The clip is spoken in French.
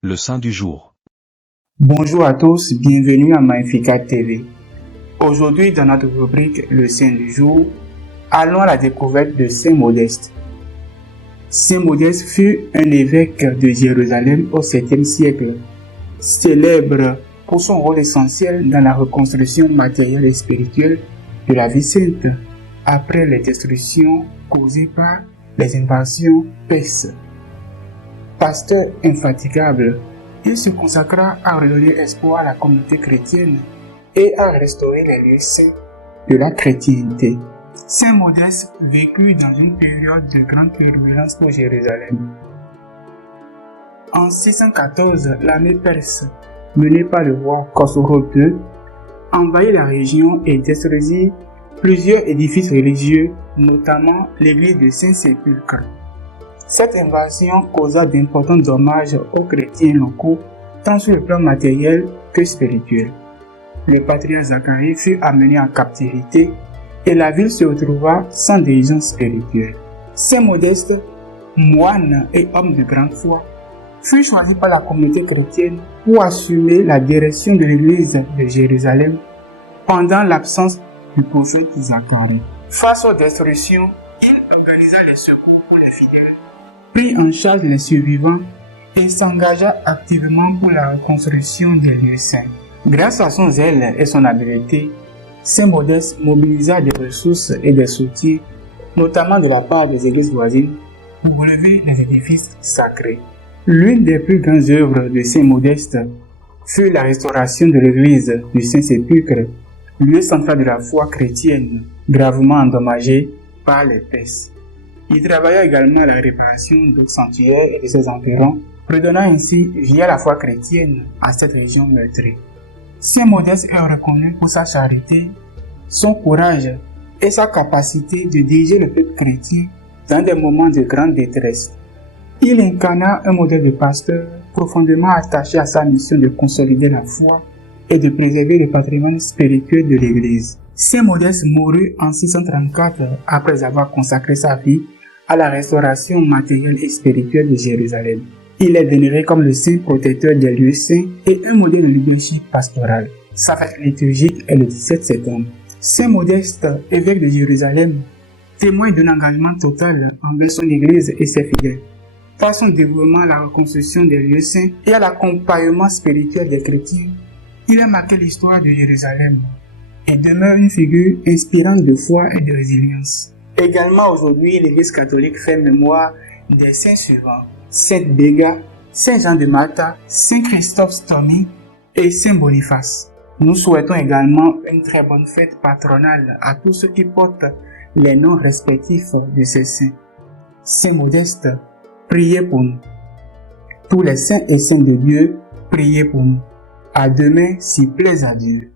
Le saint du jour. Bonjour à tous, bienvenue à Magnificat TV. Aujourd'hui, dans notre rubrique Le Saint du jour, allons à la découverte de Saint Modeste. Saint Modeste fut un évêque de Jérusalem au 7e siècle, célèbre pour son rôle essentiel dans la reconstruction matérielle et spirituelle de la vie sainte après les destructions causées par les invasions perses. Pasteur infatigable, il se consacra à redonner espoir à la communauté chrétienne et à restaurer les lieux saints de la chrétienté. Saint Modeste vécut dans une période de grande turbulence pour Jérusalem. En 614, l'armée perse, menée par le roi Khosrow II, envahit la région et détruisit plusieurs édifices religieux, notamment l'église du Saint-Sépulcre. Cette invasion causa d'importants dommages aux chrétiens locaux, tant sur le plan matériel que spirituel. Le patriarche Zacharie fut amené en captivité et la ville se retrouva sans dirigeant spirituel. Saint Modeste, moine et homme de grande foi, fut choisi par la communauté chrétienne pour assumer la direction de l'église de Jérusalem pendant l'absence du prophète Zacharie. Face aux destructions, il organisa les secours pour les fidèles, prit en charge les survivants et s'engagea activement pour la reconstruction des lieux saints. Grâce à son zèle et son habileté, Saint Modeste mobilisa des ressources et des soutiens, notamment de la part des églises voisines, pour relever les édifices sacrés. L'une des plus grandes œuvres de Saint Modeste fut la restauration de l'église du Saint-Sépulcre, lieu central de la foi chrétienne, gravement endommagé par les Perses. Il travailla également à la réparation d'autres sanctuaires et de ses environs, redonnant ainsi via la foi chrétienne à cette région meurtrie. Saint Modeste est reconnu pour sa charité, son courage et sa capacité de diriger le peuple chrétien dans des moments de grande détresse. Il incarna un modèle de pasteur profondément attaché à sa mission de consolider la foi et de préserver le patrimoine spirituel de l'Église. Saint Modeste mourut en 634 après avoir consacré sa vie à la restauration matérielle et spirituelle de Jérusalem. Il est vénéré comme le saint protecteur des lieux saints et un modèle de leadership pastoral. Sa fête liturgique est le 17 septembre. Saint Modeste, évêque de Jérusalem, témoigne d'un engagement total envers son Église et ses fidèles. Par son dévouement à la reconstruction des lieux saints et à l'accompagnement spirituel des chrétiens, il a marqué l'histoire de Jérusalem et demeure une figure inspirante de foi et de résilience. Également aujourd'hui, l'Église catholique fait mémoire des saints suivants: Sainte Béga, Saint Jean de Malta, Saint Christophe Stormy et Saint Boniface. Nous souhaitons également une très bonne fête patronale à tous ceux qui portent les noms respectifs de ces saints. Saint Modeste, priez pour nous. Tous les saints et saintes de Dieu, priez pour nous. À demain, s'il plaise à Dieu.